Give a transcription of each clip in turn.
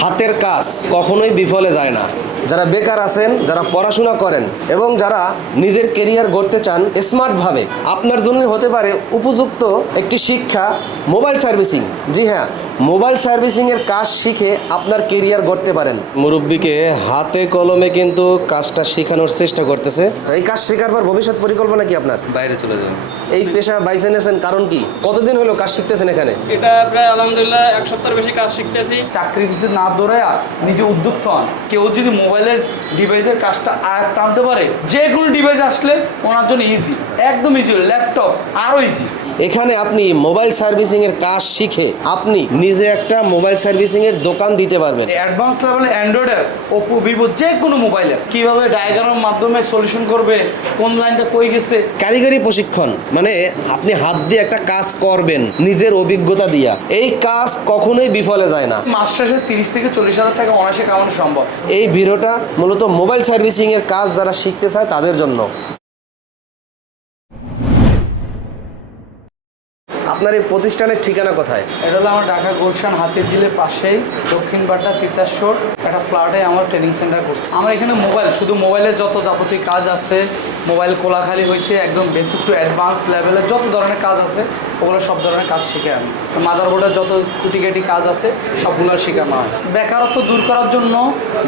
হাতের কাজ কখনোই বিফলে যায় না। যারা বেকার আছেন, যারা পড়াশোনা করেন এবং যারা নিজের কেরিয়ার গড়তে চান স্মার্টভাবে, আপনার জন্য হতে পারে উপযুক্ত একটি শিক্ষা মোবাইল সার্ভিসিং জি হ্যাঁ মোবাইল সার্ভিসিংয়ের কাজ শিখে আপনার কেরিয়ার গড়তে পারেন। মুরব্বীকে হাতে কলমে কিন্তু কাজটা শেখানোর চেষ্টা করতেছে। আচ্ছা, এই কাজ শেখার পর ভবিষ্যৎ পরিকল্পনা কি আপনার? বাইরে চলে যাও এই পেশা বাইছে নিয়েছেন কারণ কি? কতদিন হলো কাজ শিখতেছেন এখানে? এটা প্রায় আলহামদুলিল্লাহ এক সপ্তাহের বেশি কাজ শিখতেছি। চাকরি পিছিয়ে না দৌড়ে নিজে উদ্যোক্তা হন। কেউ যদি মোবাইলের ডিভাইসের কাজটা আয়ত্ত টানতে পারে যে কোনো ডিভাইস আসলে ওনার জন্য ইজি একদম ইজি ল্যাপটপ আরও ইজি এখানে আপনি মোবাইল সার্ভিসিং এর কাজ শিখে আপনি নিজে একটা মোবাইল সার্ভিসিং এর দোকান দিতে পারবেন। অ্যাডভান্স লেভেলে অ্যান্ড্রয়েডের ওপো ভিভো যে কোনো মোবাইলের কীভাবে ডায়াগ্রামের মাধ্যমে সলিউশন করবে কোন লাইনটা কই গেছে? কারিগরি প্রশিক্ষণ মানে আপনি হাত দিয়ে একটা কাজ করবেন নিজের অভিজ্ঞতা দিয়া। এই কাজ কখনোই বিফলে যায় না। মাস শেষে তিরিশ থেকে চল্লিশ হাজার টাকা অনায়াসে কামানো সম্ভব। এই ভিডিওটা মূলত মোবাইল সার্ভিসিং এর কাজ যারা শিখতে চায় তাদের জন্য। আপনার এই প্রতিষ্ঠানের ঠিকানা কোথায়? এটা হলো আমার ঢাকা গুলশান হাতের জিলের পাশেই, দক্ষিণ বাড্ডা তিতাসর, একটা ফ্ল্যাটে আমার ট্রেনিং সেন্টার করছি আমার এখানে মোবাইল শুধু মোবাইলের যত যাবতীয় কাজ আছে মোবাইল কোলাখালি হইতে একদম বেসিক টু অ্যাডভান্স লেভেলের যত ধরনের কাজ আছে, ওগুলো সব ধরনের কাজ শিখে আমি। মাদারবোর্ডের যত খুঁটিকাটি কাজ আছে, সবগুলো শেখানো হয়। বেকারত্ব দূর করার জন্য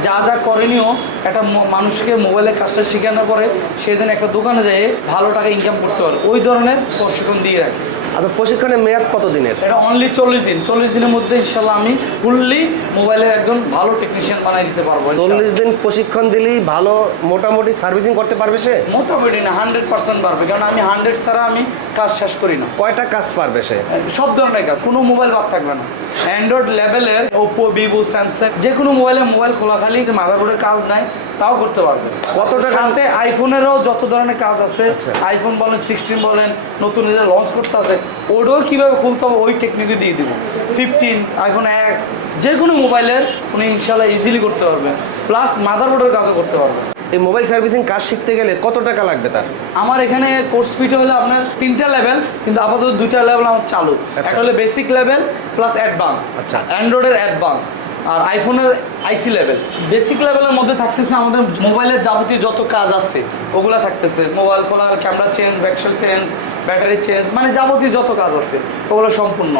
যা যা করণীয়, একটা মানুষকে মোবাইলের কাজটা শেখানোর পরে সেদিন একটা দোকানে যেয়ে ভালো টাকা ইনকাম করতে পারে। ওই ধরনের প্রশিক্ষণ দিয়ে রাখি। আপনার প্রশিক্ষণের মেয়াদ কত দিনের? এটা অনলি চল্লিশ দিন। চল্লিশ দিনের মধ্যে ইনশাল্লাহ আমি ফুললি মোবাইলের একজন ভালো টেকনিশিয়ান বানাই দিতে পারব চল্লিশ দিন প্রশিক্ষণ দিলেই ভালো মোটামুটি সার্ভিসিং করতে পারবে সে? মোটামুটি না হান্ড্রেড পার্সেন্ট পারবে কারণ আমি হান্ড্রেড ছাড়া আমি কাজ শেষ করি না। কয়টা কাজ পারবে সে? সব ধরনের কাজ কোনো মোবাইল বাদ থাকবে না। অ্যান্ড্রয়েড লেভেলের ওপো ভিভো স্যামসাং যে কোনো মোবাইলে মোবাইল খোলা খালি মাদারবোর্ডের কাজ নাই। তাও করতে পারবে। কত টাকা- সাথে আইফোনেরও যত ধরনের কাজ আছে আচ্ছা। আইফোন বলেন সিক্সটিন বলেন নতুন লঞ্চ করতে আছে ওটাও কীভাবে খুলতে হবে ওই টেকনিকে দিয়ে দিব। ফিফটিন আইফোন এক্স যে কোনো মোবাইলের উনি ইনশাল্লাহ ইজিলি করতে পারবেন। প্লাস মাদারবোর্ডের কাজও করতে পারবেন। এই মোবাইল সার্ভিসিং কাজ শিখতে গেলে কত টাকা লাগবে তার? আমার এখানে কোর্স ফিটা হলো আপনার তিনটা লেভেল কিন্তু আপাতত দুইটা লেভেল আমার চালু। একটা হলো বেসিক লেভেল প্লাস অ্যাডভান্স আচ্ছা। অ্যান্ড্রয়েডের অ্যাডভান্স আর আইফোনের আইসি লেভেল বেসিক লেভেলের মধ্যে থাকতেছে আমাদের মোবাইলের যাবতীয় যত কাজ আছে ওগুলা থাকতেছে। মোবাইল খোলার camera change back shell change battery change মানে যাবতীয় যত কাজ আছে ওগুলো সম্পূর্ণ।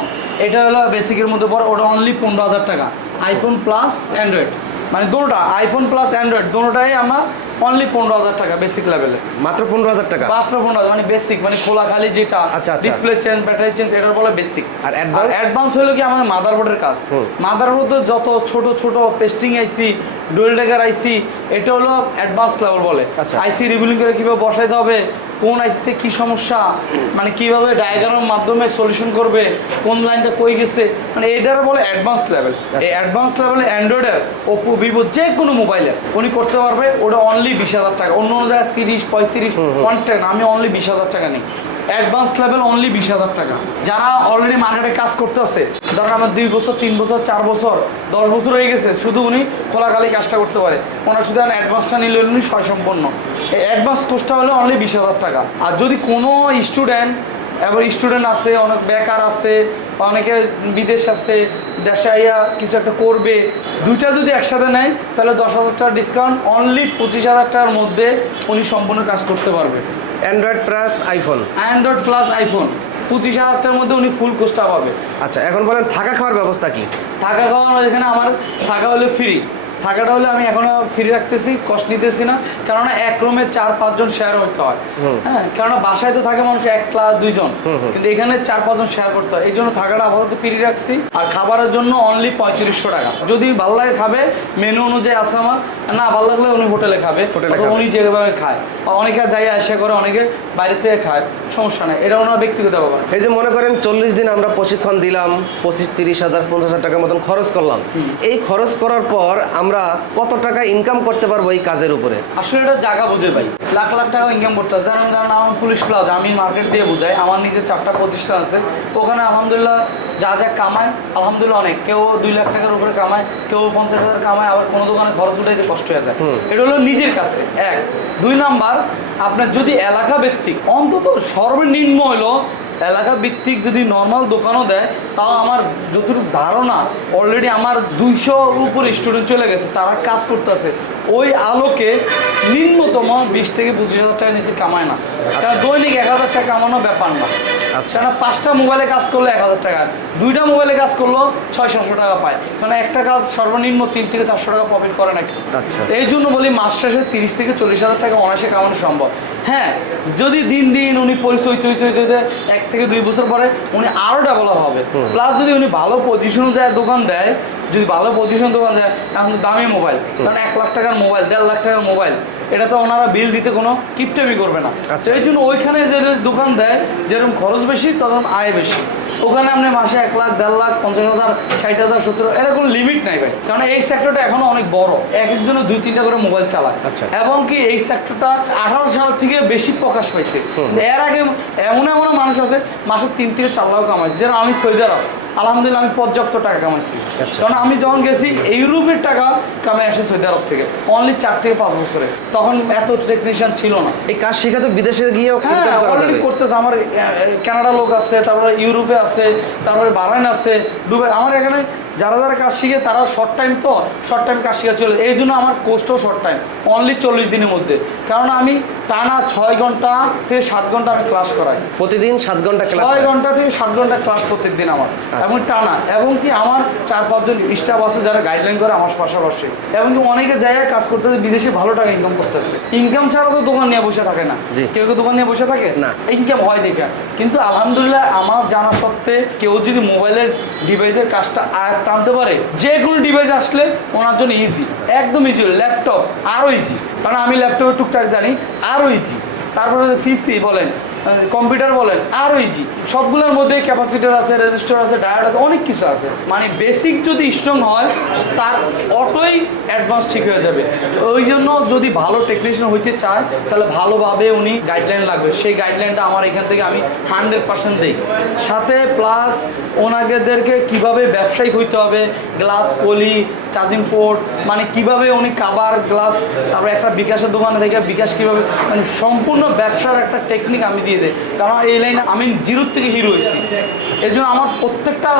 এটা হলো বেসিকের মধ্যে পড়ে ওটা অনলি পনেরো হাজার টাকা। আইফোন প্লাস অ্যান্ড্রয়েড মানে দুটোটা আইফোন প্লাস অ্যান্ড্রয়েড দুটোটাই আমার অনলি পনেরো হাজার টাকা বেসিক লেভেলে মাত্র পনেরো হাজার টাকা মাত্র পনেরো হাজার, মানে বেসিক মানে খোলা খালি যেটা আচ্ছা, আচ্ছা। ডিসপ্লে চেঞ্জ ব্যাটারি চেঞ্জ এটার বলে বেসিক আর অ্যাডভান্স অ্যাডভান্স হলো কি আমাদের মাদারবোর্ডের কাজ। মাদারবোর্ড যত ছোট ছোট pasting IC dual decker IC এটা হলো অ্যাডভান্স লেভেল বলে আচ্ছা। আইসি রিভিলিং করে কীভাবে বসাইতে হবে কোন আইসিতে কি সমস্যা? মানে কীভাবে ডায়াগ্রামের মাধ্যমে সলিউশন করবে? কোন লাইনটা কই গেছে? মানে এটার বলে অ্যাডভান্স লেভেল এই অ্যাডভান্স লেভেলে অ্যান্ড্রয়েডের ওপো ভিভো যে কোনো মোবাইলে উনি করতে পারবে ওটা অনলি বিশ হাজার টাকা। অন্য অন্য জায়গায় তিরিশ পঁয়ত্রিশ কন্টেন্ট আমি অনলি বিশ হাজার টাকা নিই। অ্যাডভান্স লেভেল অনলি বিশ হাজার টাকা। যারা অলরেডি মার্কেটে কাজ করতে আছে ধরেন আমার দুই বছর, তিন বছর, চার বছর, দশ বছর হয়ে গেছে, শুধু উনি খোলাখালি কাজটা করতে পারে। ওনার শুধু অ্যাডভান্সটা নিলে উনি ছয় সম্পন্ন এই অ্যাডভান্স কোর্সটা হলে অনলি বিশ হাজার টাকা। আর যদি কোনো স্টুডেন্ট এবার স্টুডেন্ট আছে, অনেক বেকার আছে, অনেকে বিদেশ আছে, দেশে আইয়া কিছু একটা করবে, দুইটা যদি একসাথে নেয়, তাহলে দশ হাজার টাকা ডিসকাউন্ট অনলি পঁচিশ হাজার টাকার মধ্যে উনি সম্পূর্ণ কাজ করতে পারবে। Android plus iPhone Android plus iPhone পঁচিশ হাজার টাকার মধ্যে উনি ফুল কোর্সটা পাবে। আচ্ছা এখন বলেন থাকা খাওয়ার ব্যবস্থা কি? থাকা খাওয়ার এখানে আমার থাকা হলে ফ্রি থাকাটা হলে আমি এখনও ফ্রি রাখতেছি কষ্ট নিতেছি না। কেননা এক রুমে চার পাঁচজন শেয়ার হতে হয়। হ্যাঁ কেননা বাসায় তো থাকে মানুষ একলা দুইজন। কিন্তু এখানে চার পাঁচজন শেয়ার করতে হয়। এই জন্য থাকাটা আপাতত ফ্রি রাখছি। আর খাবারের জন্য অনলি পঁয়ত্রিশশো টাকা। যদি ভালো লাগে খাবে মেনু অনুযায়ী আছে আমার। না ভালো লাগলে উনি হোটেলে খাবে। উনি যেভাবে খায়। আর অনেকে যাই আসা করে অনেকে বাইরে থেকে খায়। সমস্যা নেই। এটা ওনার ব্যক্তিগত ব্যাপার। এই যে মনে করেন চল্লিশ দিন আমরা প্রশিক্ষণ দিলাম পঁচিশ তিরিশ হাজার পঞ্চাশ হাজার টাকার মতন খরচ করলাম। এই খরচ করার পর আমরা কত টাকা ইনকাম করতে পারব এই কাজের উপরে? আসলে এটা জায়গা বুঝে ভাই। লাখ লাখ টাকা ইনকাম করতে আছে। কারণ কারণ আমার পুলিশ প্লাজা আমি মার্কেট দিয়ে বুঝাই আমার নিজের চারটা প্রতিষ্ঠান আছে। ওখানে আলহামদুলিল্লাহ যা যা কামায় আলহামদুলিল্লাহ অনেক। কেউ দুই লাখ টাকার উপরে কামায় কেউ পঞ্চাশ হাজার কামায় আবার কোনো দোকানে খরচ উঠাইতে কষ্ট হয়ে যায়। এটা হলো নিজের কাছে এক। দুই নাম্বার আপনার যদি এলাকা ভিত্তিক অন্তত সর্বনিম্ন হলো এলাকা ভিত্তিক যদি নর্মাল দোকানও দেয় তাও আমার যতটুকু ধারণা অলরেডি আমার দুইশোর উপরে স্টুডেন্ট চলে গেছে তারা কাজ করতেছে। ওই আলোকে নিম্নতম বিশ থেকে পঁচিশ হাজার টাকা নিচে কামায় না। কারণ দৈনিক এক হাজার টাকা কামানো ব্যাপার না। কারণ পাঁচটা মোবাইলে কাজ করলে এক হাজার টাকা দুইটা মোবাইলে কাজ করলেও ছয় সাতশো টাকা পায়। কারণ একটা কাজ সর্বনিম্ন তিন থেকে চারশো টাকা প্রফিট করে নাকি। আচ্ছা। এই জন্য বলি মাস শেষে তিরিশ থেকে চল্লিশ হাজার টাকা অনায়াসে কামানো সম্ভব। হ্যাঁ যদি দিন দিন উনি পরিচয় তৈরি এক থেকে দুই বছর পরে উনি আরও ডেভেলপ হবে। প্লাস যদি উনি ভালো পজিশনে যায় দোকান দেয় যদি ভালো পজিশন দোকান দেয় এখন তো দামি মোবাইল কারণ এক লাখ টাকার মোবাইল দেড় লাখ টাকার মোবাইল এটা তো ওনারা বিল দিতে কোনো কিপটেমি করবে না। সেই এই জন্য ওইখানে যে দোকান দেয় যেরকম খরচ বেশি তখন আয় বেশি। ওখানে আপনি মাসে এক লাখ দেড় লাখ পঞ্চাশ হাজার ষাট হাজার সত্তর এর কোনো লিমিট নাই ভাই। কারণ এই সেক্টরটা এখনও অনেক বড়। এক একজনের দুই তিনটা করে মোবাইল চালায়। আচ্ছা। এবং কি এই সেক্টরটা আঠারো সাল থেকে বেশি প্রকাশ পাইছে। এর আগে এমন এমন মানুষ আছে মাসে তিন থেকে চার লাখ কামাইছে। যেন আমি সৌদি আরব। আলহামদুলিল্লাহ আমি পর্যাপ্ত টাকা কামাইছি। আচ্ছা। কারণ আমি যখন গেছি ইউরোপের টাকা কামাই আসে সৌদি আরব থেকে। অনলি চার থেকে পাঁচ বছরে। তখন এত টেকনিশিয়ান ছিল না। এই কাজ শেখা তো বিদেশে গিয়ে হ্যাঁ করতেছে। আমার ক্যানাডা কানাডা লোক আছে তারপরে ইউরোপে আছে তারপরে বারাইন আছে দুবাই। আমার এখানে যারা যারা কাজ শিখে তারা শর্ট টাইম তো শর্ট টাইম কাজ শিখে চলে। এই জন্য আমার কোর্সটাও শর্ট টাইম অনলি চল্লিশ দিনের মধ্যে। কারণ আমি টানা ছয় ঘণ্টা থেকে সাত ঘণ্টা আমি ক্লাস করাই। প্রতিদিন সাত ঘণ্টা ক্লাস ছয় ঘণ্টা থেকে সাত ঘণ্টা ক্লাস প্রত্যেক দিন আমার এবং টানা। এবং কি আমার চার পাঁচজন স্টাফ আছে যারা গাইডলাইন করে আমার পাশাপাশি। এবং কি অনেকে জায়গায় কাজ করতেছে বিদেশে ভালো টাকা ইনকাম করতেছে। ইনকাম ছাড়া তো দোকান নিয়ে বসে থাকে না। কেউ কেউ দোকান নিয়ে বসে থাকে? না। ইনকাম হয় দেখে। কিন্তু আলহামদুলিল্লাহ আমার জানা সত্ত্বে কেউ যদি মোবাইলের ডিভাইসের কাজটা আর টানতে পারে। যে কোনো ডিভাইস আসলে ওনার জন্য ইজি একদম ইজি ল্যাপটপ আরও ইজি কারণ আমি ল্যাপটপে টুকটাক জানি আরও ইজি তারপরে পিসি বলেন। কম্পিউটার বলেন আরও ইজি সবগুলোর মধ্যে ক্যাপাসিটার আছে রেজিস্টার আছে ডায়োড আছে, অনেক কিছু আছে। মানে বেসিক যদি স্ট্রং হয়, তার অটোই অ্যাডভান্স ঠিক হয়ে যাবে। ওই জন্য যদি ভালো টেকনিশিয়ান হইতে চায়, তাহলে ভালোভাবে উনি গাইডলাইন লাগবে। সেই গাইডলাইনটা আমার এখান থেকে আমি হান্ড্রেড পার্সেন্ট দিই। সাথে প্লাস ওনাদেরকে কীভাবে ব্যবসায়িক হইতে হবে গ্লাস পলি চার্জিং পোর্ট মানে কীভাবে উনি কাবার গ্লাস, তারপরে একটা বিকাশের দোকানে থেকে বিকাশ কীভাবে মানে সম্পূর্ণ ব্যবসার একটা টেকনিক আমি দিয়ে দেয় কারণ এই লাইনে আমি জিরোর থেকে হিরো হয়েছি। এই জন্য আমার প্রত্যেকটা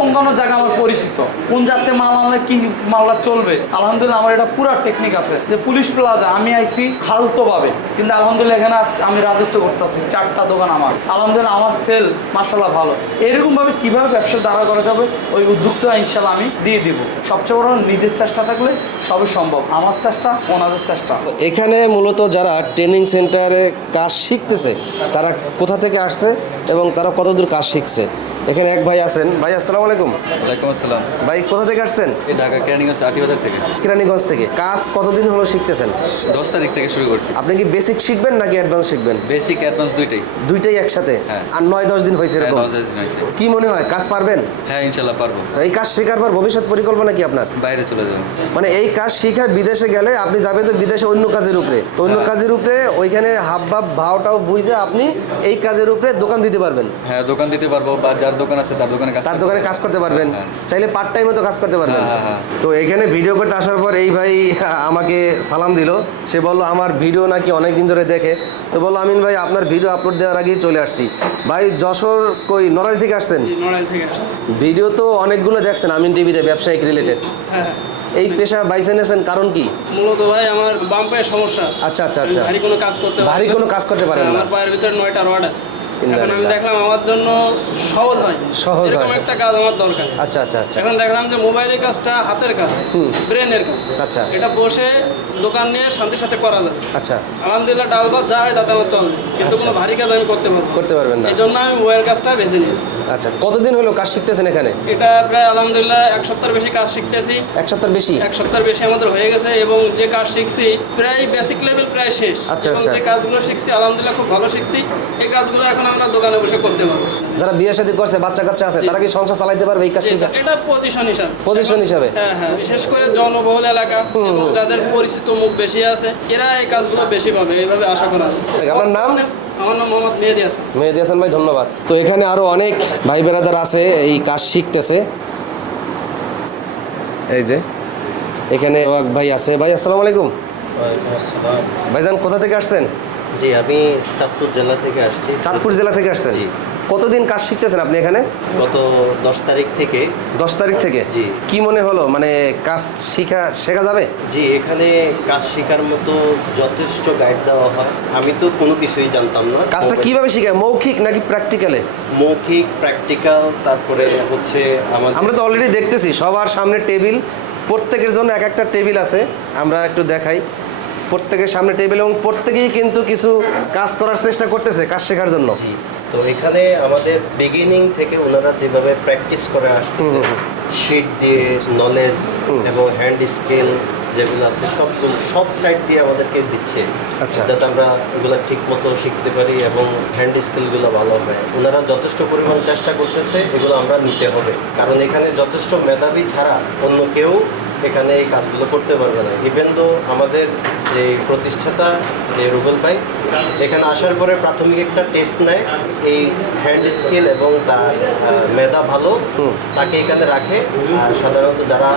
পঙ্কানো জায়গা আমার পরিচিত। কোন জাতে মাল আনলে কি মামলা চলবে? আলহামদুলিল্লাহ আমার এটা পুরো টেকনিক আছে। যে পুলিশ প্লাজা, আমি আইছি হালতোভাবে। কিন্তু আলহামদুলিল্লাহ এখানে আমি রাজত্ব করতেছি, চারটা দোকান আমার। আলহামদুলিল্লাহ আমার সেল মাসাল্লাহ ভালো। এরকমভাবে কীভাবে ব্যবসা দাঁড়া করাতে হবে, ওই উদ্যোগটা ইনশাল্লাহ আমি দিয়ে দিব। সবচেয়ে বড় নিজের চেষ্টা থাকলে সবই সম্ভব। আমার চেষ্টা, ওনাদের চেষ্টা। এখানে মূলত যারা ট্রেনিং সেন্টারে কাজ শিখতেছে, তারা কোথা থেকে আসছে এবং তারা কতদূর কাজ শিখছে? Is? এখানে এক ভাই আছেন। ভাই আসসালামু আলাইকুম। ওয়ালাইকুম আসসালাম। ভাই কোথা থেকে আসছেন? এই ঢাকা কেরানীগঞ্জ আটি বাজার থেকে। কিরানীগঞ্জ থেকে। কাজ কতদিন হলো শিখতেছেন? দশ তারিখ থেকে শুরু করছি। আপনি কি বেসিক শিখবেন নাকি অ্যাডভান্স শিখবেন? বেসিক অ্যাডভান্স দুইটাই। দুইটাই একসাথে? হ্যাঁ। আর নয় দশ দিন হয়েছে হ্যাঁ এরকম দশ দিন হয়েছে। কি মনে হয় কাজ পারবেন? হ্যাঁ ইনশাল্লাহ পারব। আচ্ছা, এই কাজ শেখার পর ভবিষ্যৎ পরিকল্পনা কি আপনার? বাইরে চলে যাব। মানে এই কাজ শিখে বিদেশে গেলে আপনি যাবেন তো বিদেশে অন্য কাজের উপরে। তো অন্য হ্যাঁ। কাজের উপরে ওইখানে হাব ভাব ভাওটাও বুঝে আপনি এই কাজের উপরে দোকান দিতে পারবেন। হ্যাঁ দোকান দিতে পারব বা যার দোকান আছে তার দোকানে কাজ তার করতে দোকানে কাজ করতে পারবেন। হ্যাঁ। চাইলে পার্ট টাইমে তো কাজ করতে পারবেন। হ্যাঁ, হ্যাঁ, তো এখানে ভিডিও করতে আসার পর এই ভাই আমাকে সালাম দিল। সে বলল আমার ভিডিও নাকি অনেক দিন ধরে দেখে। তো বলল আমিন ভাই আপনার ভিডিও আপলোড দেওয়ার আগেই চলে আসছি। ভাই যশোর কই? নড়াইল থেকে আসছেন? জি, নড়াইল থেকে আসছি। ভিডিও তো অনেকগুলো দেখছেন আমিন টিভিতে ব্যবসায়িক রিলেটেড হ্যাঁ এই পেশা বাইছে নিয়েছেন কারণ কি? মূলত ভাই আমার বাম পায়ে সমস্যা আছে। আচ্ছা, আচ্ছা, আচ্ছা। ভারী কোনো কাজ করতে ভারী কোনো কাজ করতে পারেন হ্যাঁ, না। আমার পায়ের ভিতরে নয়টা রড আছে। এখন আমি দেখলাম আমার জন্য সহজ হয় সহজ হয়। একটা কাজ আমার দরকার। আচ্ছা আচ্ছা আচ্ছা। এখন দেখলাম যে মোবাইলের কাজটা হাতের কাজ ব্রেনের কাজ। আচ্ছা। এটা বসে দোকান নিয়ে শান্তির সাথে করা আচ্ছা। আলহামদুলিল্লাহ ডাল ভাত যা হয় তাতে আমার চলে। কিন্তু কোনো ভারী কাজ আমি করতে পারব করতে পারবেন না। এই জন্য আমি মোবাইল কাজটা বেছে নিয়েছি। আচ্ছা কতদিন হলো কাজ শিখতেছেন এখানে? এটা প্রায় আলহামদুলিল্লাহ এক সপ্তাহের বেশি কাজ শিখতেছি। এক সপ্তাহ বেশি? এক সপ্তাহের বেশি আমাদের হয়ে গেছে এবং যে কাজ শিখছি প্রায় বেসিক লেভেল প্রায় শেষ। আচ্ছা, আচ্ছা। যে কাজগুলো শিখছি আলহামদুলিল্লাহ খুব ভালো শিখছি। এই কাজগুলো এখন আমরা দোকানে বসে করতে পারব। যারা বিয়ে শাদী করছে বাচ্চা কাচ্চা আছে তারা কি সংসার চালাইতে পারবে এই কাজ শিখে এটা পজিশন হিসাবে। পজিশন হিসাবে? হ্যাঁ হ্যাঁ বিশেষ করে জনবহুল এলাকা যাদের পরিচিত মুখ বেশি আছে এরা এই কাজগুলো বেশি পাবে এইভাবে আশা করা যায়। আপনার নাম? আমার নাম মোহাম্মদ মেহেদি হাসান। মেহেদি হাসান ভাই ধন্যবাদ। তো এখানে আরও অনেক ভাই বেরাদার আছে এই কাজ শিখতেছে। এই যে এখানে ভাই আছে। ভাই আসসালামু আলাইকুম। ভাইজান কোথা থেকে আসছেন? জি আমি চাঁদপুর জেলা থেকে আসছি। চাঁদপুর জেলা থেকে আসছেন? জি। কতদিন কাজ শিখতেছেন আপনি এখানে? গত দশ তারিখ থেকে। দশ তারিখ থেকে? জি। কি মনে হলো? মানে কাজ শিখা শেখা যাবে? জি এখানে কাজ শেখার মতো যথেষ্ট গাইড দেওয়া হয়। আমি তো কোনো কিছুই জানতাম না। কাজটা কীভাবে শিখায়? মৌখিক নাকি প্র্যাকটিক্যালে মৌখিক প্র্যাকটিক্যাল তারপরে হচ্ছে আমাদের আমরা তো অলরেডি দেখতেছি সবার সামনে টেবিল প্রত্যেকের জন্য এক একটা টেবিল আছে। আমরা একটু দেখাই। প্রত্যেকের সামনে টেবিল এবং প্রত্যেকেই কিন্তু কিছু কাজ করার চেষ্টা করতেছে কাজ শেখার জন্য। জি তো এখানে আমাদের বিগিনিং থেকে ওনারা যেভাবে প্র্যাকটিস করে আসতেছে শিট দিয়ে নলেজ এবং হ্যান্ড স্কিল যেগুলো আছে সবগুলো সব সাইড দিয়ে আমাদেরকে দিচ্ছে আচ্ছা। যাতে আমরা এগুলো ঠিক মতো শিখতে পারি এবং হ্যান্ড স্কিলগুলো ভালো হয়। ওনারা যথেষ্ট পরিমাণ চেষ্টা করতেছে এগুলো আমরা নিতে হবে। কারণ এখানে যথেষ্ট মেধাবী ছাড়া অন্য কেউ এখানে এই কাজগুলো করতে পারবে না। ইভেন দো আমাদের যে প্রতিষ্ঠাতা যে রুবেল ভাই এখানে আসার পরে প্রাথমিক একটা টেস্ট নেয়। এই হ্যান্ড স্কিল এবং তার মেধা ভালো তাকে এখানে রাখে। আর সাধারণত যারা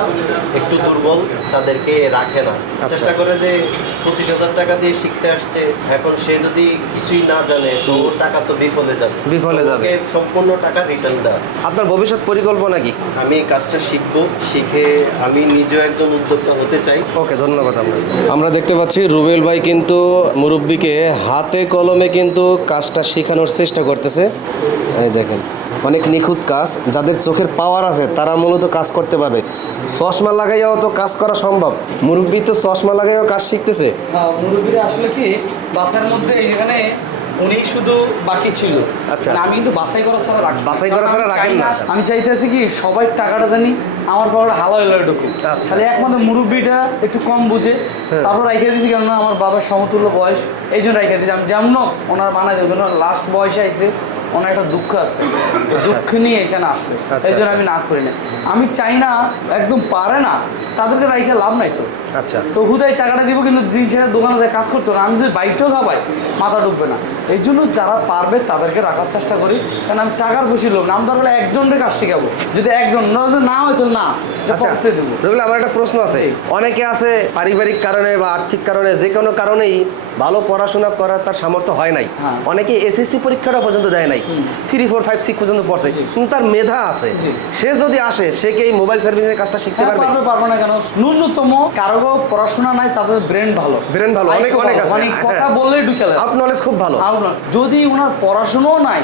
একটু দুর্বল তাদেরকে রাখে না। চেষ্টা করে যে পঁচিশ হাজার টাকা দিয়ে শিখতে আসছে। এখন সে যদি কিছুই না জানে তো ওর টাকা তো বিফলে যাবে। বিফলে যাবে। সম্পূর্ণ টাকা রিটার্ন দেওয়া। আপনার ভবিষ্যৎ পরিকল্পনা কি? আমি এই কাজটা শিখব শিখে আমি নিজেও একজন উদ্যোক্তা হতে চাই। ওকে ধন্যবাদ আমরা আমরা দেখতে পাচ্ছি রুবেল ভাই কিন্তু মুরব্বিকে হাতে কলমে কিন্তু কাজটা শেখানোর চেষ্টা করতেছে। এই দেখেন অনেক নিখুঁত কাজ যাদের চোখের পাওয়ার আছে তারা মূলত কাজ করতে পারবে। চশমা লাগাইয়াও তো কাজ করা সম্ভব। মুরব্বি তো চশমা লাগাইয়াও কাজ শিখতেছে। হ্যাঁ, মুরব্বীরা আসলে কি বাসের মধ্যে এখানে উনি শুধু বাকি ছিল আচ্ছা। মানে আমি কিন্তু বাসাই করা ছাড়া রাখি বাসাই করা ছাড়া চাই না। আমি চাইতেছি কি সবাই টাকাটা জানি আমার বাবার হালা হলো আচ্ছা। তাহলে একমাত্র মুরব্বীটা একটু কম বুঝে হ্যাঁ। তারপর রাইখে দিয়েছি কেননা আমার বাবার সমতুল্য বয়স এই জন্য রাইখে দিয়েছি আমি যেমন ওনার বানাই দেবো লাস্ট বয়সে আইসে ওনার একটা দুঃখ আছে। দুঃখ নিয়ে এখানে আসছে আচ্ছা, এই জন্য আচ্ছা। আমি না করি না। আমি চাই না একদম পারে না তাদেরকে রাইখে লাভ নাই তো। আচ্ছা। তো হুদাই টাকাটা দিব কিন্তু দিন শেষে দোকানে যায় কাজ করতে না। আমি যদি বাইকটাও খাবাই মাথা ঢুকবে না। এই জন্য যারা পারবে তাদেরকে রাখার চেষ্টা করি। কারণ আমি টাকার খুশি লোক না। আমি দরকার হলে একজনের কাজ শিখাবো। যদি একজন না হয় তাহলে না আচ্ছা দেবো। রবিল আমার একটা প্রশ্ন আছে। অনেকে আছে পারিবারিক কারণে বা আর্থিক কারণে যে কোনো কারণেই ভালো পড়াশোনা করার তার সামর্থ্য হয় নাই। হ্যাঁ। অনেকে এসএসসি পরীক্ষাটা পর্যন্ত দেয় নাই। থ্রি ফোর ফাইভ সিক্স পর্যন্ত পড়ছে। কিন্তু তার মেধা আছে। সে যদি আসে সে কি এই মোবাইল সার্ভিসের কাজটা শিখতে হ্যাঁ পারবে? পারবে পারবে না কেন? ন্যূনতম কারও পড়াশোনা নাই তাদের ব্রেন ভালো। Brain ভালো, অনেক- অনেক আছে, মানে। কথা বললেই ঢুকে যায়। আপ নলেজ খুব ভালো। যদি ওনার পড়াশোনাও নাই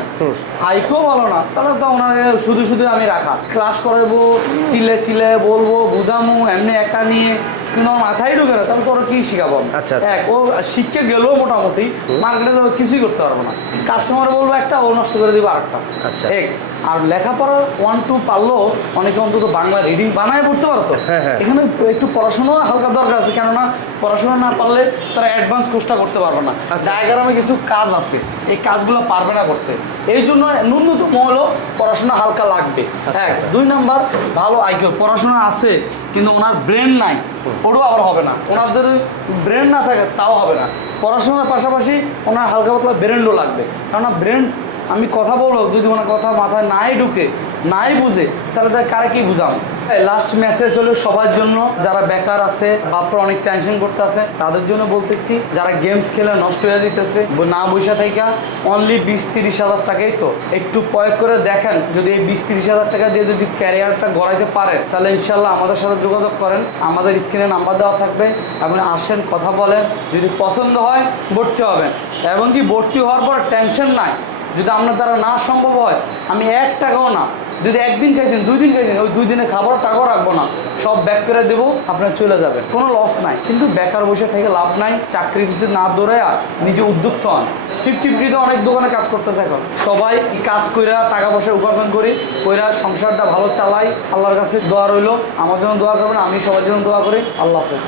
আইকেও ভালো না তাহলে তো ওনাকে শুধু শুধু আমি রাখা। ক্লাস করাবো চিলে চিলে বলব বুঝামো এমনি একা নিয়ে কিন্তু মাথায় ঢুকে না তাহলে তো কি শিখাবো আচ্ছা, আচ্ছা। এক ও শিখে গেলেও মোটামুটি মার্কেটে কিছুই করতে পারব না কাস্টমার বলব একটা ও নষ্ট করে দিবো আরেকটা আচ্ছা। এক আর লেখাপড়া ওয়ান টু পারলেও অনেকে অন্তত বাংলা রিডিং বানায় পড়তে পারতো। হ্যাঁ, হ্যাঁ। এখানে একটু পড়াশোনা হালকা দরকার আছে কেননা পড়াশোনা না পারলে তারা অ্যাডভান্স কোর্সটা করতে পারবে না। আচ্ছা, ডায়াগ্রামে কিছু কাজ আছে এই কাজগুলো পারবে না করতে। এই জন্য ন্যূনতম হলো পড়াশোনা হালকা লাগবে। আচ্ছা, এক। দুই নাম্বার ভালো আইকিউ পড়াশোনা আছে কিন্তু ওনার ব্রেন নাই। ওটাও আবার হবে না। ওনার যদি ব্রেন না থাকে তাও হবে না। পড়াশোনার পাশাপাশি ওনার হালকা পাতলা ব্রেনও লাগবে। কেননা ব্রেন আমি কথা বলব, যদি ওনার কথা মাথায় নাই ঢুকে, নাই বুঝে, তাহলে তাকে কারে কি বুঝাম লাস্ট মেসেজ হলো সবার জন্য, যারা বেকার আছে, বাপরা অনেক টেনশন করতে আছে তাদের জন্য বলতেছি, যারা গেমস খেলে নষ্ট হয়ে দিতেছে না বৈশা থেকে অনলি বিশ তিরিশ হাজার টাকাই তো। একটু প্রয়োগ করে দেখেন, যদি এই বিশ তিরিশ হাজার টাকা দিয়ে যদি ক্যারিয়ারটা গড়াইতে পারেন, তাহলে ইনশাল্লাহ আমাদের সাথে যোগাযোগ করেন। আমাদের স্ক্রিনে নাম্বার দেওয়া থাকবে, আপনি আসেন, কথা বলেন, যদি পছন্দ হয়, ভর্তি হবেন। এবং কি ভর্তি হওয়ার পর টেনশন নাই। যদি আপনার দ্বারা না সম্ভব হয়, আমি এক টাকাও না। যদি একদিন খাইছেন দুই দিন খাইছেন, ওই দুই দিনে খাবার টাকাও রাখব না। সব ব্যাক করে দেবো, আপনার চলে যাবে কোনো লস নাই। কিন্তু বেকার বসে থেকে লাভ নাই, চাকরি পিছিয়ে না দৌড়ে নিজে উদ্যোক্ত হন। ফিফটি ফিফটিতে অনেক দোকানে কাজ করতেছে এখন। সবাই কাজ কইরা টাকা পয়সা উপার্জন করি, কইরা সংসারটা ভালো চালাই। আল্লাহর কাছে দোয়া রইল। আমার জন্য দোয়া করবেন, আমি সবার জন্য দোয়া করি। আল্লাহ হাফেজ।